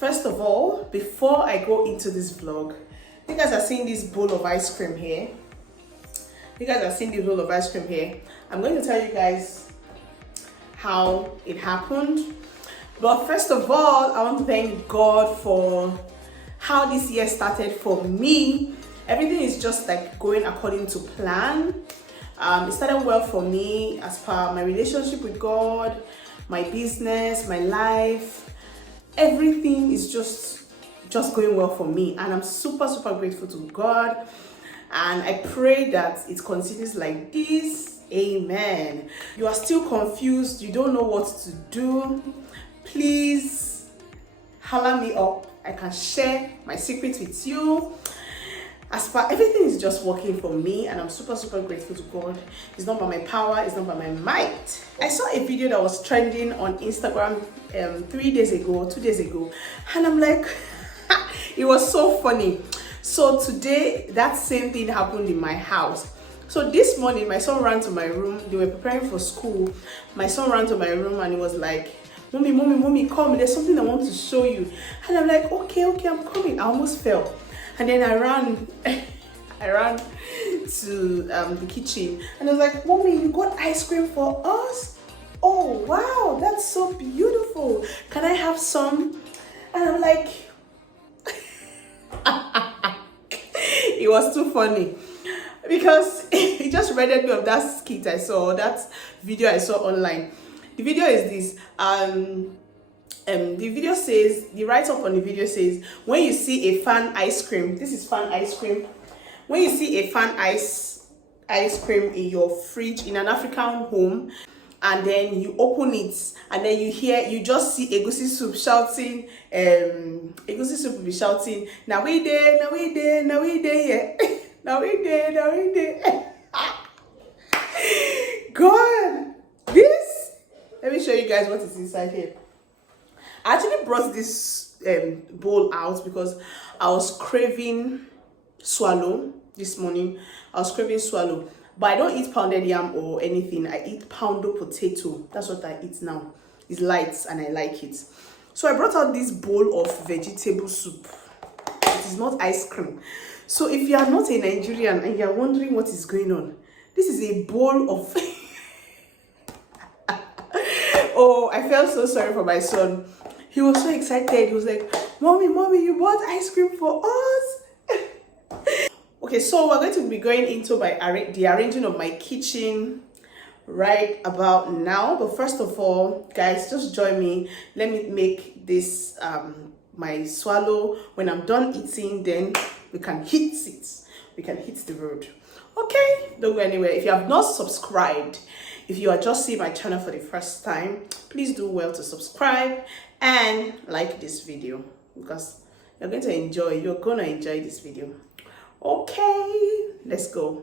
First of all, before I go into this vlog, you guys are seeing this bowl of ice cream here. I'm going to tell you guys how it happened. But first of all, I want to thank God for how this year started for me. Everything is just like going according to plan. It started well for me as per my relationship with God, my business, my life. Everything is just going well for me, and I'm super grateful to God, and I pray that it continues like this. Amen. You are still confused, you don't know what to do, please holler me up. I can share my secrets with you. As far everything is just working for me, and I'm super grateful to God. It's not by my power, it's not by my might. I saw a video that was trending on Instagram 2 days ago, and I'm like, it was so funny. So today that same thing happened in my house. So this morning my son ran to my room. They were preparing for school. My son ran to my room and he was like, mommy, come, there's something I want to show you. And I'm like, okay, I'm coming. I almost fell. And then I ran to the kitchen, and I was like, mommy, you got ice cream for us? Oh wow, that's so beautiful. Can I have some? And I'm like, it was too funny because it just reminded me of that skit I saw, that video I saw online. The video is this. The video says, the write-up on the video says, when you see a fan ice cream, this is fan ice cream. When you see a fan ice cream in your fridge in an African home, and then you open it, and then you just see egusi soup shouting, egusi soup will be shouting, now we there, yeah. now we there. God, this, let me show you guys what is inside here. I actually brought this bowl out because I was craving swallow this morning. But I don't eat pounded yam or anything. I eat poundo potato. That's what I eat now. It's light and I like it. So I brought out this bowl of vegetable soup. It is not ice cream. So if you are not a Nigerian and you are wondering what is going on, this is a bowl of oh, I felt so sorry for my son. He was so excited. He was like, mommy, you bought ice cream for us? Okay, so we're going to be going into the arranging of my kitchen right about now. But first of all, guys, just join me. Let me make this my swallow. When I'm done eating, then we can hit it. We can hit the road. Okay, don't go anywhere. If you have not subscribed, if you are just seeing my channel for the first time, please do well to subscribe and like this video, because you're going to enjoy this video. Okay, let's go.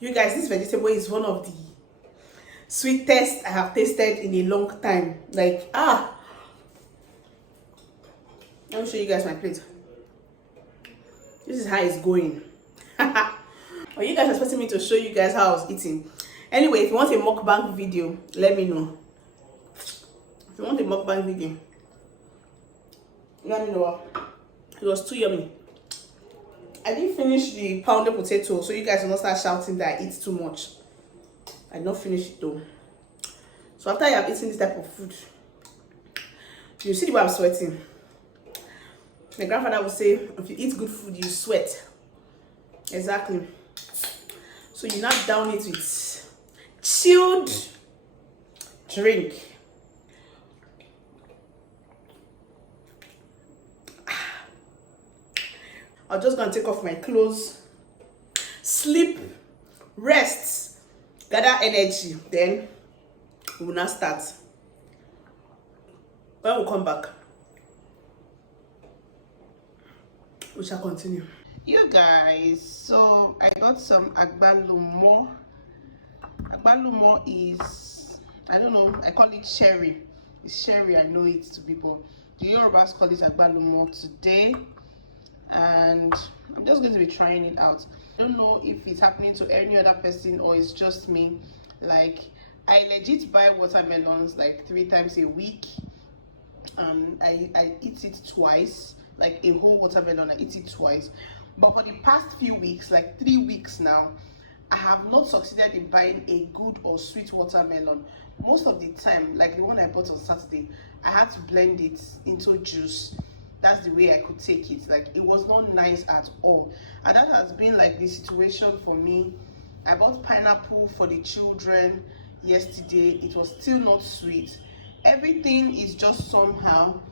You guys, this vegetable is one of the sweetest I have tasted in a long time. Like, let me show you guys my plate. This is how it's going. When you guys are expecting me to show you guys how I was eating. Anyway, if you want a mukbang video, let me know. If you want a mukbang video, let me know. It was too yummy. I didn't finish the pounded potato, so you guys will not start shouting that I eat too much. I did not finish it though. So after you have eaten this type of food, you see the way I'm sweating. My grandfather would say, if you eat good food, you sweat. Exactly. So you now down it with chilled drink. I'm just gonna take off my clothes, sleep, rest, gather energy, then we will now start. When we come back, we shall continue. You guys, so I got some agbalumo. Agbalumo is, I don't know, I call it cherry. It's cherry, I know it to be, but the Yorubas call it agbalumo today. And I'm just going to be trying it out. I don't know if it's happening to any other person or it's just me. Like, I legit buy watermelons like 3 times a week. I eat it twice, like a whole watermelon. I eat it twice, but for the past few weeks, like 3 weeks now, I have not succeeded in buying a good or sweet watermelon. Most of the time, like the one I bought on Saturday, I had to blend it into juice. That's the way I could take it. Like, it was not nice at all, and that has been like the situation for me. I bought pineapple for the children yesterday. It was still not sweet. Everything is just somehow.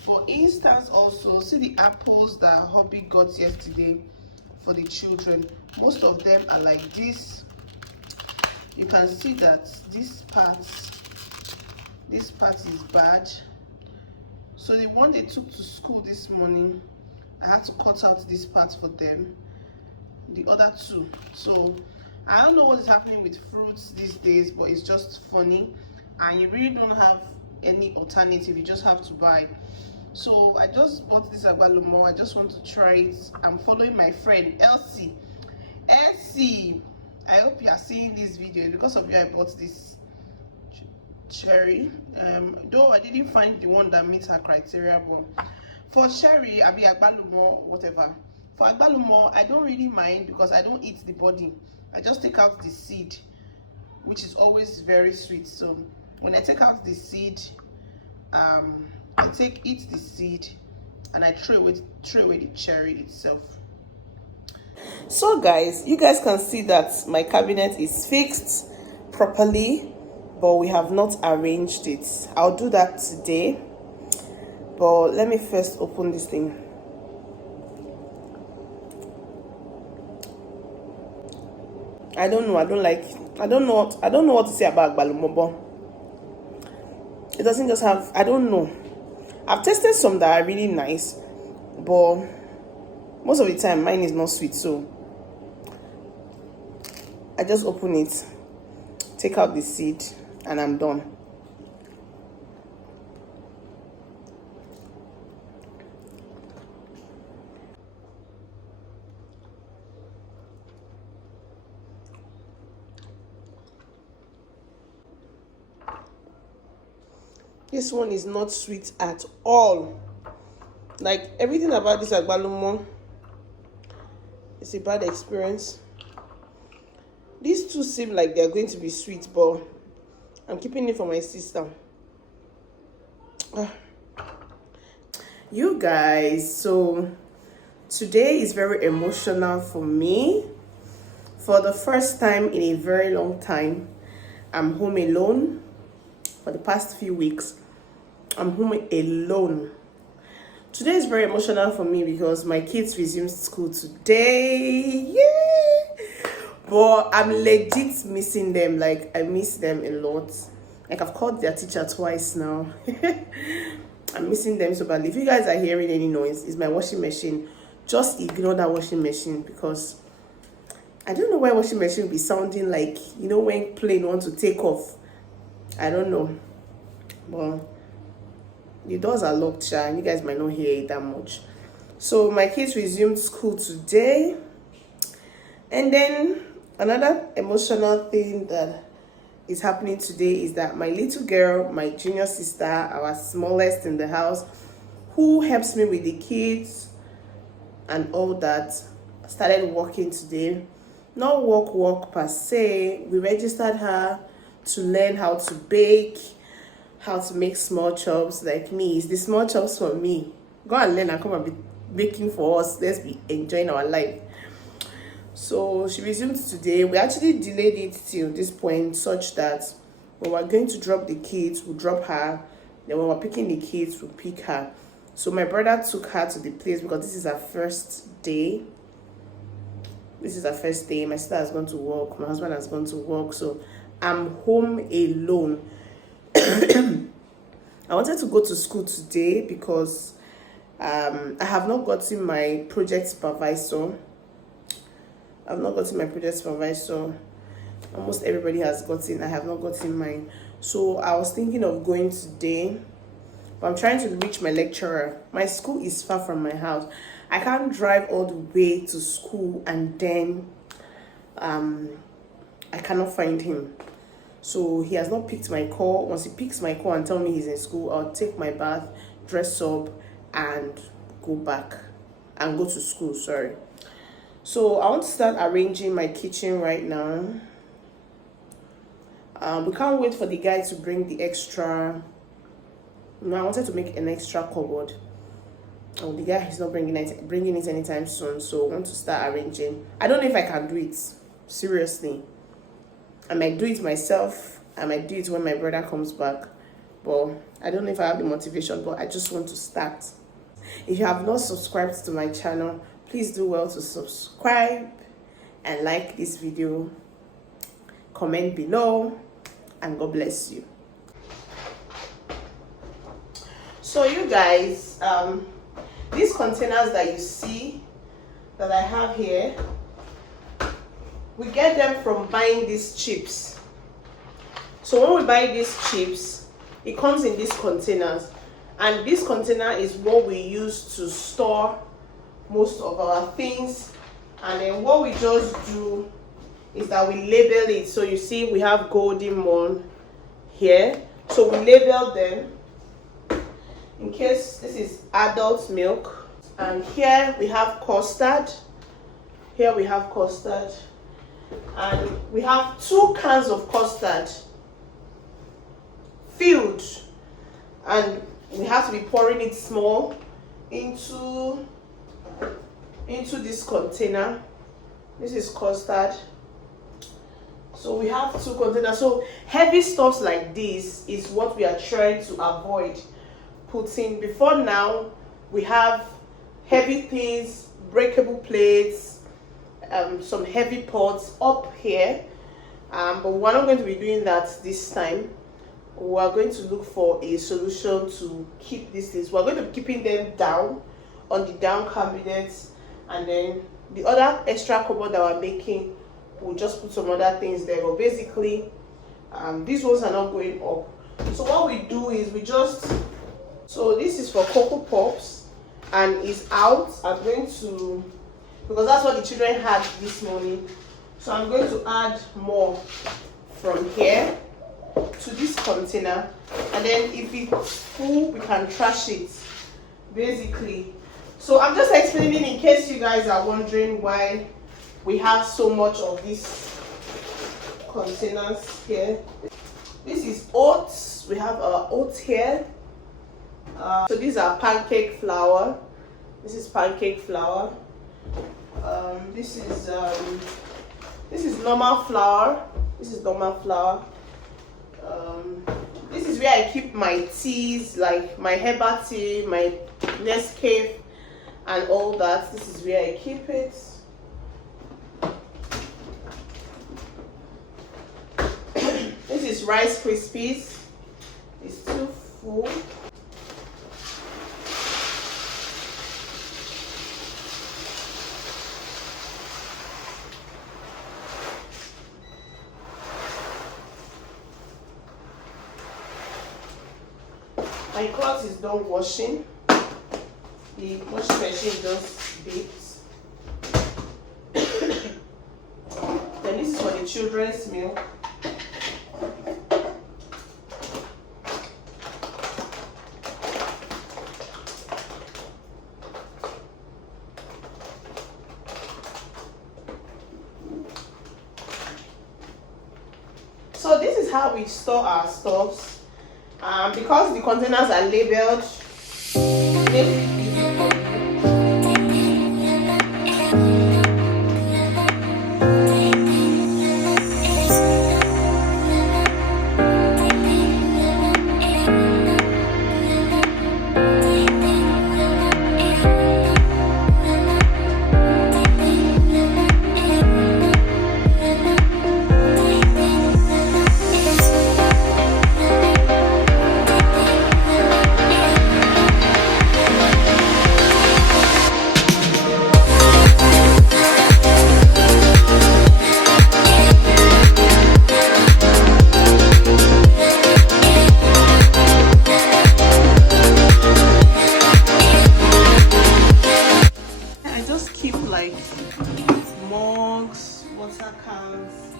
For instance, also see the apples that hubby got yesterday for the children. Most of them are like this. You can see that this part is bad. So the one they took to school this morning, I had to cut out this part for them, the other two. So I don't know what is happening with fruits these days, but it's just funny, and you really don't have any alternative. You just have to buy. So I just bought this agbalumo. I just want to try it. I'm following my friend Elsie. I hope you are seeing this video. Because of you, I bought this cherry. Though I didn't find the one that meets her criteria, but for cherry, I be agbalumo, whatever. For agbalumo, I don't really mind because I don't eat the body. I just take out the seed, which is always very sweet. So when I take out the seed, I eat the seed, and I throw away the cherry itself. So guys, you guys can see that my cabinet is fixed properly, but we have not arranged it. I'll do that today, but let me first open this thing. I don't know what to say about agbalumo, but it doesn't just have, I don't know. I've tasted some that are really nice, but most of the time mine is not sweet. So I just open it, take out the seed, and I'm done. This one is not sweet at all. Like, everything about this agbalumo is a bad experience. These two seem like they're going to be sweet, but I'm keeping it for my sister. You guys, so today is very emotional for me. For the first time in a very long time, I'm home alone. For the past few weeks, I'm home alone. Today is very emotional for me because my kids resumed school today. Yeah, but I'm legit missing them. Like, I miss them a lot. Like, I've called their teacher twice now. I'm missing them so badly. If you guys are hearing any noise, it's my washing machine. Just ignore that washing machine, because I don't know why washing machine will be sounding like, you know, when plane wants to take off. I don't know. But the doors are locked, and you guys might not hear it that much. So my kids resumed school today. And then another emotional thing that is happening today is that my little girl, my junior sister, our smallest in the house, who helps me with the kids and all that, started working today. Not work per se. We registered her to learn how to bake, how to make small chops. Like me, it's the small chops for me. Go and learn and come and be baking for us. Let's be enjoying our life. So she resumed today. We actually delayed it till this point, such that when we're going to drop the kids, we'll drop her. Then when we're picking the kids, we'll pick her. So my brother took her to the place because this is her first day. This is her first day. My sister has gone to work. My husband has gone to work. So I'm home alone. I wanted to go to school today because I have not gotten my project supervisor. Almost everybody has gotten. I have not gotten mine. So I was thinking of going today, but I'm trying to reach my lecturer. My school is far from my house. I can't drive all the way to school and then I cannot find him. So he has not picked my call. Once he picks my call and tell me he's in school, I'll take my bath, dress up, and go to school. Sorry. So I want to start arranging my kitchen right now. We can't wait for the guy to bring the extra. I wanted to make an extra cupboard. The guy is not bringing it anytime soon. So I want to start arranging. I don't know if I can do it. Seriously. I might do it myself. I might do it when my brother comes back. But I don't know if I have the motivation, but I just want to start. If you have not subscribed to my channel, please do well to subscribe and like this video. Comment below, and God bless you. So you guys, these containers that you see that I have here, we get them from buying these chips. So when we buy these chips, it comes in these containers, and this container is what we use to store most of our things. And then what we just do is that we label it. So you see we have Golden Morn here, so we label them in case this is adult milk. And here we have custard. And we have 2 cans of custard filled, and we have to be pouring it small into this container. This is custard. So we have 2 containers. So heavy stuff like this is what we are trying to avoid putting. Before now, we have heavy things, breakable plates, some heavy pots up here, but we're not going to be doing that this time. We are going to look for a solution to keep these things. We're going to be keeping them down on the down cabinets, and then the other extra cupboard that we're making, we'll just put some other things there. But basically these ones are not going up. So what we do is so this is for Cocoa Pops and is out. I'm going to, because that's what the children had this morning, so I'm going to add more from here to this container, and then if it's full we can trash it basically. So I'm just explaining in case you guys are wondering why we have so much of these containers here. This is oats. We have our oats here. So these are pancake flour. This is pancake flour. This is normal flour. This is where I keep my teas, like my herbal tea, my Nescafe, and all that. This is where I keep it. This is Rice Krispies. It's too full. My cloth is done washing. The washing machine just beeps. Then this is for the children's milk. So this is how we store our stuffs. Because the containers are labeled, it makes it easy for you. like mugs, water cans,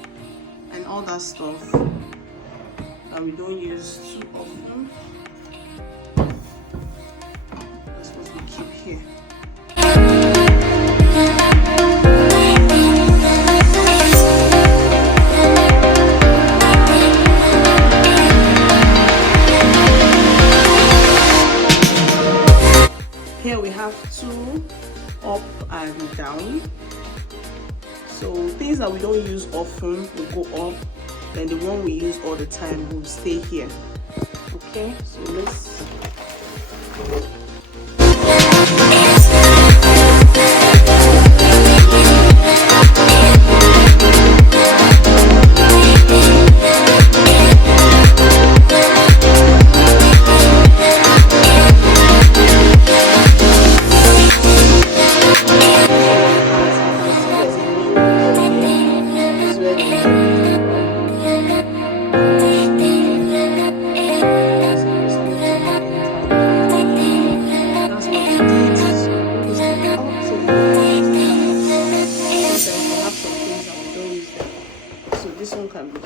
and all that stuff that we don't use too often. That's what we keep here. Here we have two, up and down. So things that we don't use often will go up, and the one we use all the time will stay here. Okay, so let's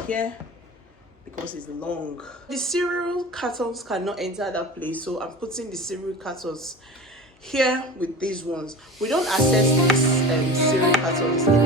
here because it's long. The cereal cartons cannot enter that place, so I'm putting the cereal cartons here with these ones. We don't access these cereal cartons